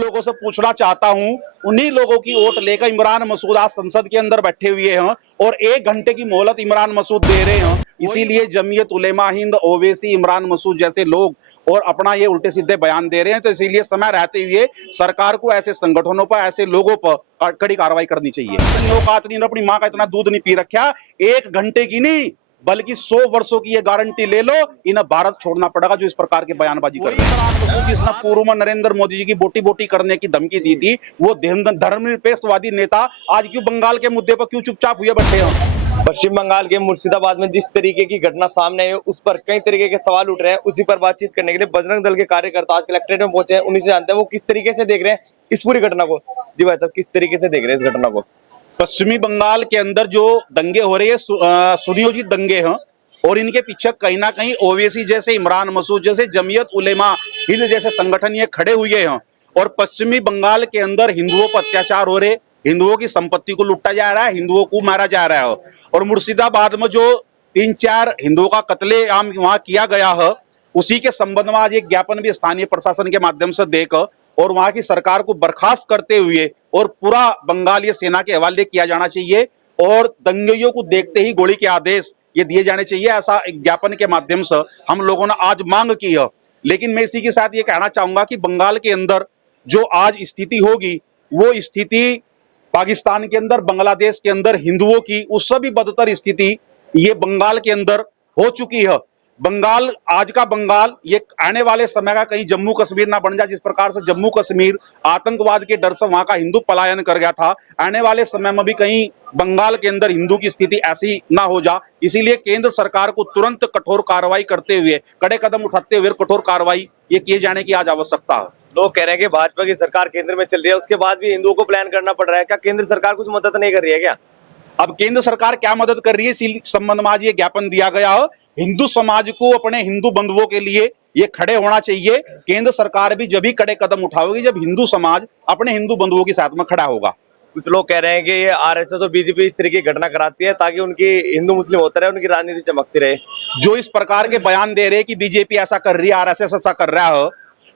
लोगों से पूछना चाहता हूं, उन्हीं लोगों की वोट लेकर इमरान मसूद आज संसद के अंदर बैठे हुए हैं और 1 घंटे की मोहलत इमरान मसूद दे रहे हैं। इसीलिए जमीयत उलेमा हिंद, ओवैसी, इमरान मसूद जैसे लोग और अपना ये उल्टे सीधे बयान दे रहे हैं। तो इसीलिए समय रहते हुए सरकार को ऐसे संगठनों पर, ऐसे लोगों पर कड़ी कार्रवाई करनी चाहिए। इतनी औकात नहीं, अपनी माँ का इतना दूध नहीं पी रखा। 1 घंटे की नहीं बल्कि 100 वर्षों की ये गारंटी ले लो, इन्हें भारत छोड़ना पड़ेगा जो इस प्रकार की बयानबाजी कर रहे हैं। जिसने पूर्व में नरेंद्र मोदी जी की बोटी बोटी करने की धमकी दी थी, वो धर्मनिरपेक्षवादी नेता आज क्यों बंगाल के मुद्दे पर क्यों चुपचाप हुए बैठे हैं? पश्चिम बंगाल के मुर्शिदाबाद में जिस तरीके की घटना सामने आई है उस पर कई तरीके के सवाल उठ रहे हैं। उसी पर बातचीत करने के लिए बजरंग दल के कार्यकर्ता आज कलेक्ट्रेट में पहुंचे हैं। उन्हीं से जानते हैं वो किस तरीके से देख रहे हैं इस पूरी घटना को। जी भाई साहब, किस तरीके से देख रहे हैं इस घटना को? पश्चिमी बंगाल के अंदर जो दंगे हो रहे हैं, सुनियोजित दंगे हैं और इनके पीछे कहीं ना कहीं ओवैसी जैसे, इमरान मसूद जैसे, जमीयत उलेमा हिंद जैसे संगठन ये खड़े हुए हैं। और पश्चिमी बंगाल के अंदर हिंदुओं पर अत्याचार हो रहे, हिंदुओं की संपत्ति को लूटा जा रहा है, हिंदुओं को मारा जा रहा है। और मुर्शिदाबाद में जो 3-4 हिंदुओं का कत्लेआम वहां किया गया है, उसी के संबंध में आज एक ज्ञापन भी स्थानीय प्रशासन के माध्यम से देकर और वहां की सरकार को बर्खास्त करते हुए और पूरा बंगाल ये सेना के हवाले किया जाना चाहिए और दंगइयों को देखते ही गोली के आदेश ये दिए जाने चाहिए। ऐसा एक ज्ञापन के माध्यम से हम लोगों ने आज मांग की है। लेकिन मैं इसी के साथ ये कहना चाहूंगा कि बंगाल के अंदर जो आज स्थिति होगी, वो स्थिति पाकिस्तान के अंदर, बांग्लादेश के अंदर हिंदुओं की उससे भी बदतर स्थिति ये बंगाल के अंदर हो चुकी है। बंगाल, आज का बंगाल, ये आने वाले समय का कहीं जम्मू कश्मीर ना बन जाए। जिस प्रकार से जम्मू कश्मीर आतंकवाद के डर से वहां का हिंदू पलायन कर गया था, आने वाले समय में भी कहीं बंगाल के अंदर हिंदू की स्थिति ऐसी ना हो जा। इसीलिए केंद्र सरकार को तुरंत कठोर कार्रवाई करते हुए, कड़े कदम उठाते हुए कठोर कार्रवाई ये किए जाने की आज आवश्यकता है। लोग कह रहे हैं कि भाजपा की सरकार केंद्र में चल रही है, उसके बाद भी हिंदुओं को प्लान करना पड़ रहा है। क्या केंद्र सरकार कुछ मदद नहीं कर रही है क्या? अब केंद्र सरकार क्या मदद कर रही है, इसी संबंध में आज ये ज्ञापन दिया गया है। हिंदू समाज को, अपने हिंदू बंधुओं के लिए ये खड़े होना चाहिए। केंद्र सरकार भी जब ही कड़े कदम उठाएगी जब हिंदू समाज अपने हिंदू बंधुओं के साथ में खड़ा होगा। कुछ लोग कह रहे हैं कि ये आरएसएस और बीजेपी इस तरीके की घटना कराती है ताकि उनकी हिंदू मुस्लिम होता रहे, उनकी राजनीति चमकती रहे। जो इस प्रकार के बयान दे रहे हैं कि बीजेपी ऐसा कर रही है, आरएसएस ऐसा कर रहा है,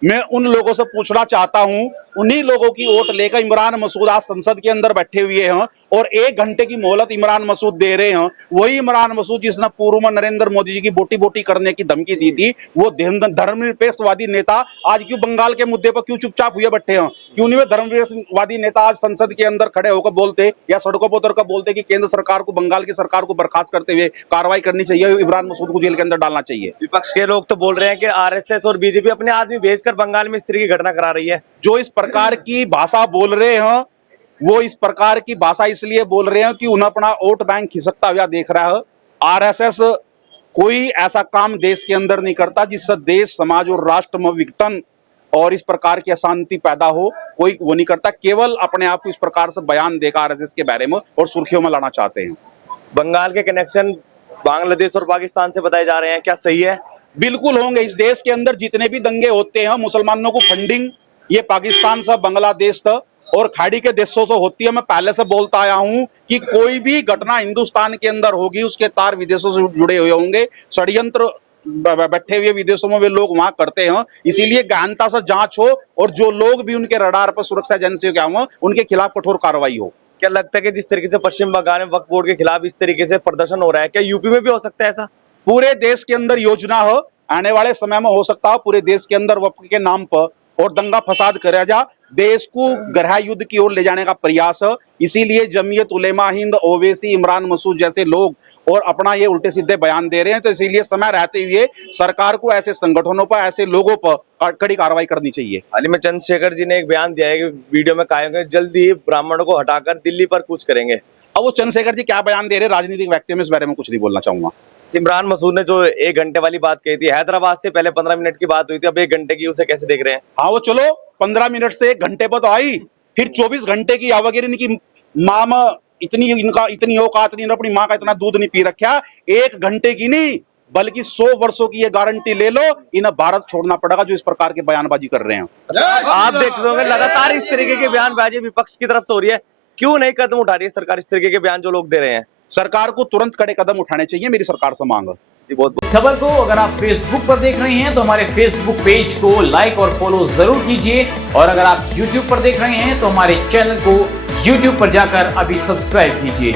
मैं उन लोगों से पूछना चाहता हूं, उन्हीं लोगों की वोट लेकर इमरान मसूद आज संसद के अंदर बैठे हुए हैं और 1 घंटे की मोहलत इमरान मसूद दे रहे हैं। वही इमरान मसूद जिसने पूर्व में नरेंद्र मोदी जी की बोटी बोटी करने की धमकी दी थी, वो धर्मनिरपेक्षवादी नेता आज क्यों बंगाल के मुद्दे पर क्यों चुपचाप हुए बैठे हैं? क्यों नहीं वे धर्मनिरपेक्षवादी नेता आज संसद के अंदर खड़े होकर बोलते या सड़कों पर उतरकर बोलते कि केंद्र सरकार को, बंगाल की सरकार को बर्खास्त करते हुए कार्रवाई करनी चाहिए, इमरान मसूद को जेल के अंदर डालना चाहिए। विपक्ष के लोग तो बोल रहे हैं कि आरएसएस और बीजेपी अपने आदमी भेजकर बंगाल में इस तरह की घटना करा रही है। जो इस प्रकार की भाषा बोल रहे हैं, वो इस प्रकार की भाषा इसलिए बोल रहे हैं कि उन्हें अपना वोट बैंक खिसकता हुआ देख रहा है। आरएसएस कोई ऐसा काम देश के अंदर नहीं करता जिससे देश, समाज और राष्ट्र में विघटन और इस प्रकार की अशांति पैदा हो। कोई वो नहीं करता, केवल अपने आप को इस प्रकार से बयान देकर आरएसएस के बारे में और सुर्खियों में लाना चाहते हैं। बंगाल के कनेक्शन बांग्लादेश और पाकिस्तान से बताए जा रहे हैं, क्या सही है? बिल्कुल होंगे। इस देश के अंदर जितने भी दंगे होते हैं, मुसलमानों को फंडिंग ये पाकिस्तान से, बांग्लादेश से और खाड़ी के देशों से होती है। मैं पहले से बोलता आया हूं कि कोई भी घटना हिंदुस्तान के अंदर होगी उसके तार विदेशों से जुड़े हुए होंगे। षड्यंत्र बैठे हुए विदेशों में वे लोग वहां करते हैं। इसीलिए गहनता से जांच हो और जो लोग भी उनके रडार पर सुरक्षा एजेंसियों के हुए उनके खिलाफ कठोर कार्रवाई हो। क्या लगता है कि जिस तरीके से पश्चिम बंगाल में वक्फ बोर्ड के खिलाफ इस तरीके से प्रदर्शन हो रहा है, क्या यूपी में भी हो सकता है ऐसा? पूरे देश के अंदर योजना हो, आने वाले समय में हो सकता है पूरे देश के अंदर वक्फ के नाम पर और दंगा फसाद करा जा, देश को गृह युद्ध की ओर ले जाने का प्रयास है। इसीलिए जमीयत उलेमा हिंद, ओवैसी, इमरान मसूद जैसे लोग और अपना ये उल्टे सीधे बयान दे रहे हैं। तो इसीलिए समय रहते हुए सरकार को ऐसे संगठनों पर, ऐसे लोगों पर कड़ी कार्रवाई करनी चाहिए। हाल ही में चंद्रशेखर जी ने एक बयान दिया है कि वीडियो में कहा है जल्दी ही ब्राह्मणों को हटाकर दिल्ली पर कूच करेंगे। अब वो चंद्रशेखर जी क्या बयान दे रहे हैं, राजनीतिक व्यक्ति में इस बारे में कुछ नहीं बोलना चाहूंगा। इमरान मसूद ने जो 1 घंटे वाली बात कही थी, हैदराबाद से पहले 15 मिनट की बात हुई थी, अब 1 घंटे की, उसे कैसे देख रहे हैं? हाँ, वो चलो 15 मिनट से 1 घंटे पर तो आई, फिर 24 घंटे की आवागिरी। इनकी माँ में इतनी औकात नहीं, अपनी माँ का इतना दूध नहीं पी रखा। 1 घंटे की नहीं बल्कि 100 वर्षों की ये गारंटी ले लो, इन्हें भारत छोड़ना पड़ेगा जो इस प्रकार की बयानबाजी कर रहे हैं। आप देखते होंगे लगातार इस तरीके की बयानबाजी विपक्ष की तरफ से हो रही है। क्यों नहीं कदम उठा रही है सरकार इस तरीके के बयान जो लोग दे रहे हैं? सरकार को तुरंत कड़े कदम उठाने चाहिए, मेरी सरकार से मांग है। जी बहुत इस खबर को अगर आप फेसबुक पर देख रहे हैं तो हमारे फेसबुक पेज को लाइक और फॉलो जरूर कीजिए, और अगर आप यूट्यूब पर देख रहे हैं तो हमारे चैनल को यूट्यूब पर जाकर अभी सब्सक्राइब कीजिए।